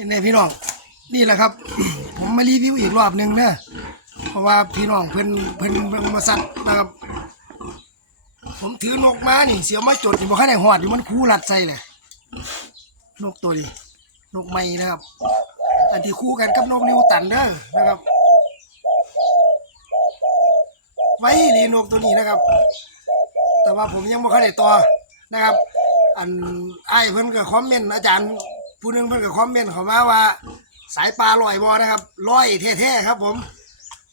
นี่ในพี่น้องนี่แหละครับ ผมมารีวิวอีกรอบหนึ่งนะเพราะว่าพี่น้องเพิ่นเพิ่นเพิ่นมาสัตว์นะครับ ผมถือนกมานี่ เสียวมาจดอยู่บ่ข้างในหอดอยู่มันคู่รัดใส่เลยนกตัวนี้นกไม้นะครับ อันที่คู่กันกับนกนิวตันเด้อนะครับ ไว้ดีนกตัวนี้นะครับ แต่ว่าผมยังไม่เคยได้ต่อนะครับ อันไอ้เพิ่นก็คอมเมนต์อาจารย์ ผู้หนึงเพิ่นก็คอมเมนต์เข้ามาว่า สายปลาลอยบอนะครับลอยแท้ๆครับ ผม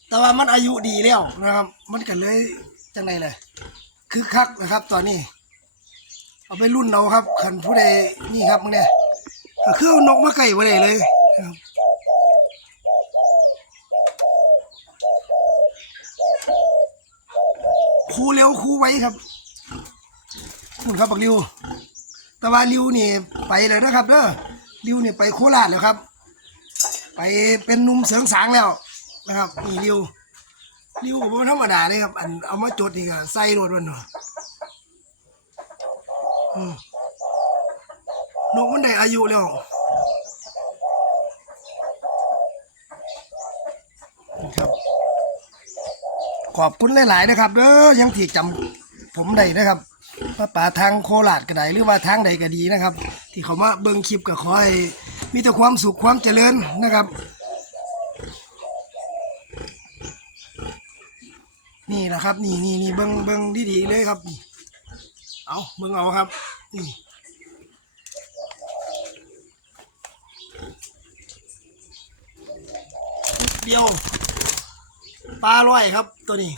แต่ว่ามันอายุดีแล้วนะครับ มันก็เลยจังไดเลยคือคักนะครับ ตอนนี้ เอาไปรุ่นเอาครับคันผู้ใดนี่ครับมึงเนี่ยก็คือเอานกมาไก่มาได้เลยนะครับคูเร็วคูไว้ครับคุณครับบักริว แต่ว่าริวนี่ไปเลยนะครับเด้อ ริวเนี่ยไปโคราชแล้วครับ ไปเป็นนุ่มเสริงสางแล้วนะครับนี่ริวริวก็บ่ธรรมดาเลยครับ อันเอามาจดนี่ก็ใส่รถมันเนาะอืมนกมันได้อายุแล้วครับขอบคุณหลาย ๆ นะครับเด้อยังที่จำผมได้นะครับ ว่าป่าทางโคราชก็ได้หรือว่าทางใดก็ดีนะครับ ที่เขามาเบิ่งคลิปก็ขอให้มีแต่ความสุขความเจริญนะครับ นี่นะครับ นี่นี่นี่เบิ่งเบิ่งดีๆเลยครับ เอาเบิ่งเอาครับนี่เดียวปลาร้อยครับตัวนี้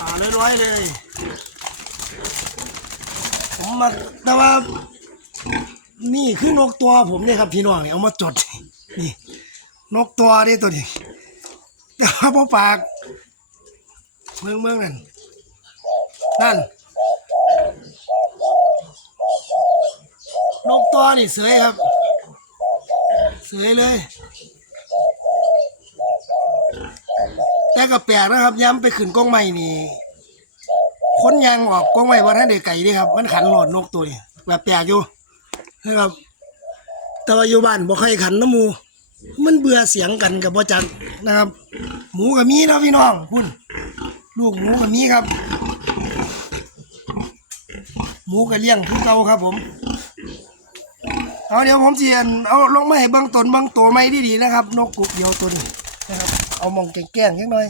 ปลาร้อยๆเลย ผมมาแต่ว่า นี่คือนกตัวผมเนี่ยครับพี่น้องเนี่ยเอามาจด นี่ นกตัวนี่ตัวนี้แต่ว่าพอปากเมืองเมืองนั่นนั่น นกตัวนี่เสยครับ เสยเลย แต่ก็แปลกนะครับย้ำไปขึ้นกล้องใหม่นี่ คนยางออกกล้องใหม่ว่าท่านเด็กไก่นี่ครับ มันขันหลอดนกตัวนี้แบบแปลกอยู่นะครับ แต่ว่าอยู่บ้านบ่ค่อยขันน้ำหมู มันเบื่อเสียงกันกับบ่จักนะครับ หมูกับมีนะพี่น้องคุณลูกหมูกับมีครับ หมูกับเลี้ยงคือเก่าครับ ผมเอาเดี๋ยวผมเสียนเอาลงมาให้เบิ่งตนเบิ่งตัวไม่ดีๆนะครับ นกกุกเดียวตัวนี้นะครับ เอามองแกล้งๆจังหน่อย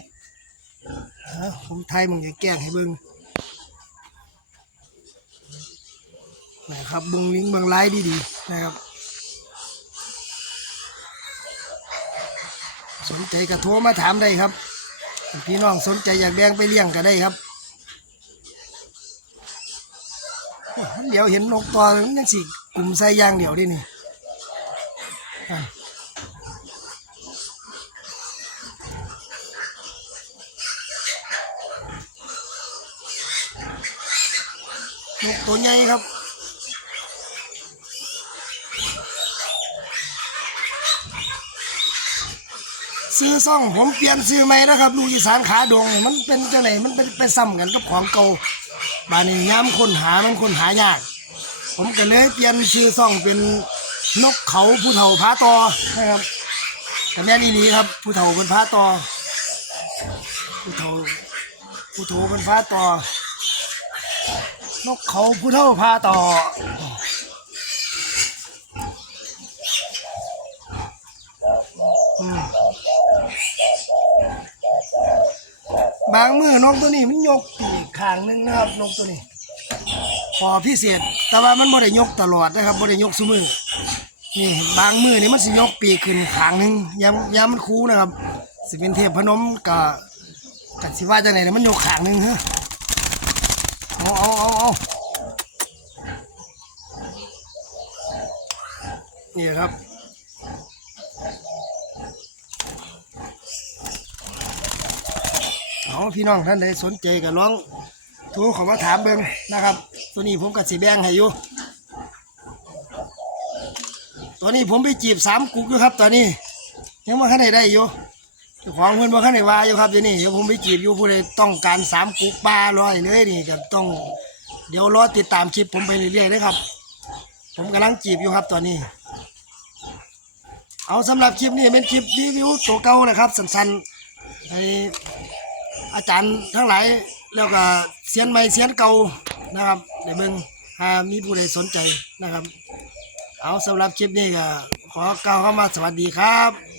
ผมไทยมองแกล้งให้เบิ่ง นะครับบิ่งลิงบิ่งไลน์ดีๆนะครับ สนใจก็โทรมาถามได้ครับ พี่น้องสนใจอยากแบ่งไปเลี้ยงก็ได้ครับเดี๋ยวเห็นนกตัวนึงยังสิกลุ่มใส่ยางเดียวดินี่นกตัวใหญ่ครับ ซื้อซ่องผมเปลี่ยนซื้อใหม่นะครับลูกอีสานขาดงนี่มันเป็นจังไหนมันเป็นไปซ้ำกันกับของเก่าบานนี้ย้ำคนหามันคนหายาก ผมก็เลยเปลี่ยนชื่อซ่องเป็นนกเขาผู้เฒ่าพาตอนะครับแต่แม่นี่นี้ครับผู้เฒ่าเป็นพาตอผู้เฒ่าผู้เฒ่าเป็นพาตอนกเขาผู้เฒ่าพาตออื บางมือนกตัวนี้มันยกปีกข้างหนึงนะครับนกตัวนี้พอพิเศษ แต่ว่ามันบ่ได้ยกตลอดนะครับบ่ได้ยกซุมือนี่บางมือนี่มันสิยกปีกขึ้นข้างหนึงยามยามมันคูนะครับ สิเป็นเทพพนมกับกับสิว่าจังไหนเนี่ยมันยกข้างหนึงฮะเอาเอาเอาเอานี่ครับ เอา พี่น้องท่านใดสนใจก็ลองโทรเข้ามาถามเบิ่งนะครับ ตัวนี้ผมก็สิแบงให้อยู่ตัวนี้ผมไปจีบสามกุกอยู่ครับตอนนี้ ยังมาขั้นใดได้อยู่เจ้าของเพิ่อนบ่ขั้นใดว่าอยู่ครับเดี๋ยวนี้เดี๋ยวผมไปจีบอยู่ผู้ใดต้องการสามกุกปลาร้อยเลยนี่ก็ต้อง เดี๋ยวรอติดตามคลิปผมไปเรื่อยๆนะครับ ผมกำลังจีบอยู่ครับตอนนี้ เอาสำหรับคลิปนี้เป็นคลิปรีวิวตัวเก่านะครับสั้นๆให้ อาจารย์ทั้งหลายแล้วก็เสียนใหม่เสียนเก่านะครับเดี๋ยวเบิ่งหามีผู้ใดสนใจนะครับ เอาสำหรับคลิปนี้ก็ขอกล่าวคำว่าสวัสดีครับ